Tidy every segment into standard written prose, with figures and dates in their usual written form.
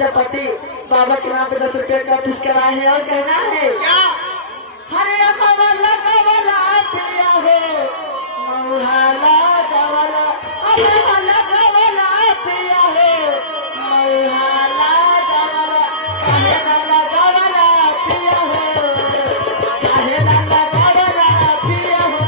प्रजापति बाबा के नाम पे 10 रुपये का फीस कराए हैं और कहना है हरे कमला कमला पिया हो मऊहाला कमला अरे कमला कमला पिया हो मऊहाला कमला अरे कमला कमला पिया हो अरे कमला कमला पिया हो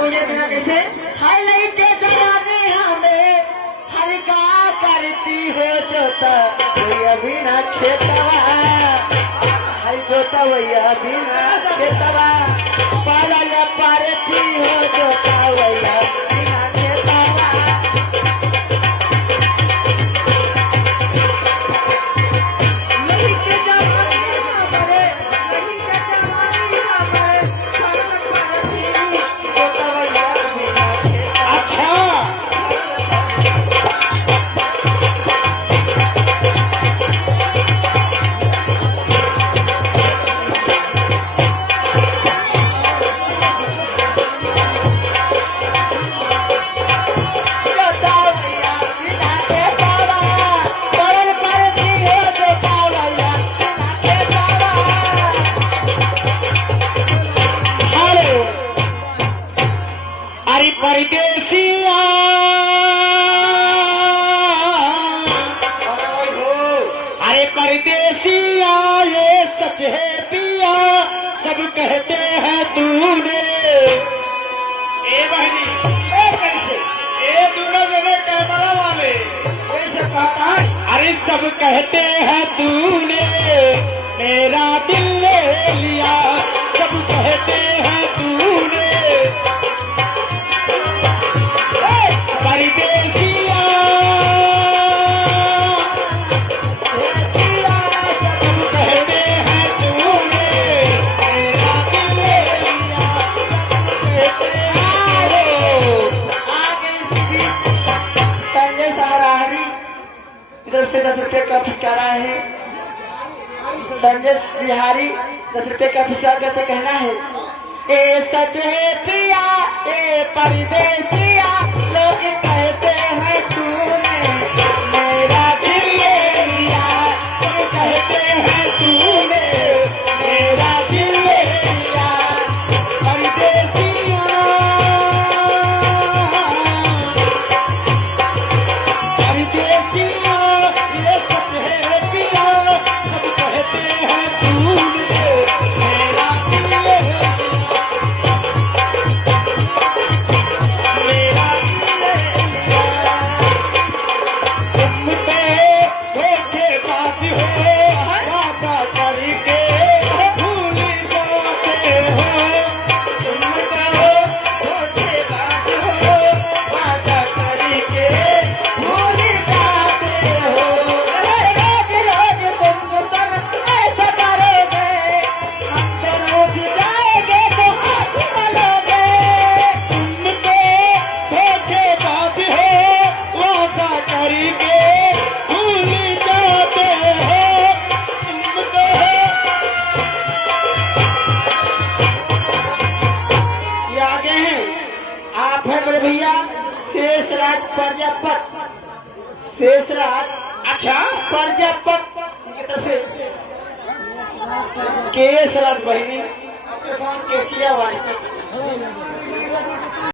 दुनिया के हाईलाइट जवानी हमें हर का करती हो जोता कोई अभी ना खेतवा हर जोता वही अभी ना खेतवा पाला पारती हो जोता वही अभी ना खेतवा नहीं के जवानी हमारे नहीं के जवानी हमारे जोता वही अभी ना अच्छा अरे परदेसिया अरे परदेसिया ये सच है पिया सब कहते हैं तूने ए बहनी ए कैसे ए दूल्हा मेरे कैमरा वाले ऐसे कहता है अरे सब कहते हैं तूने मेरा दिल ले लिया सब कहते हैं तूने परदेसिया सब कहते हैं तूने मेरा दिल ले लिया संजय साराहरी इधर से 10 रुपये का फुसकारा है संजय बिहारी 10 रुपये का फुसकार करते कहना है ए सच है पिया ए परदेसिया लोग कहते हैं तूने मेरा दिल ले लिया सब कहते हैं तूने मेरा दिल ले लिया परदेसिया परदेसिया ये सच है पिया सब कहते हैं तूने मेरा दिल ले लिया मेरा दिल ले लिया तुम पे धोखेबाज हो वादा करके भूल जाते हो तुम तो धोखेबाज हो वादा करके भूल जाते हो रोज रोज तुम सब ऐसा करोगे हम तो रोज जाएंगे तो हाथ मलोगे तुम तो धोखेबाज हो वादा करके भूल जाते हो तुम तो ये आगे हैं आप है बड़े भैया शेषराज प्रजापत शेषराज अच्छा प्रजापत की तरफ से केसराज बहिनी केसिया वाली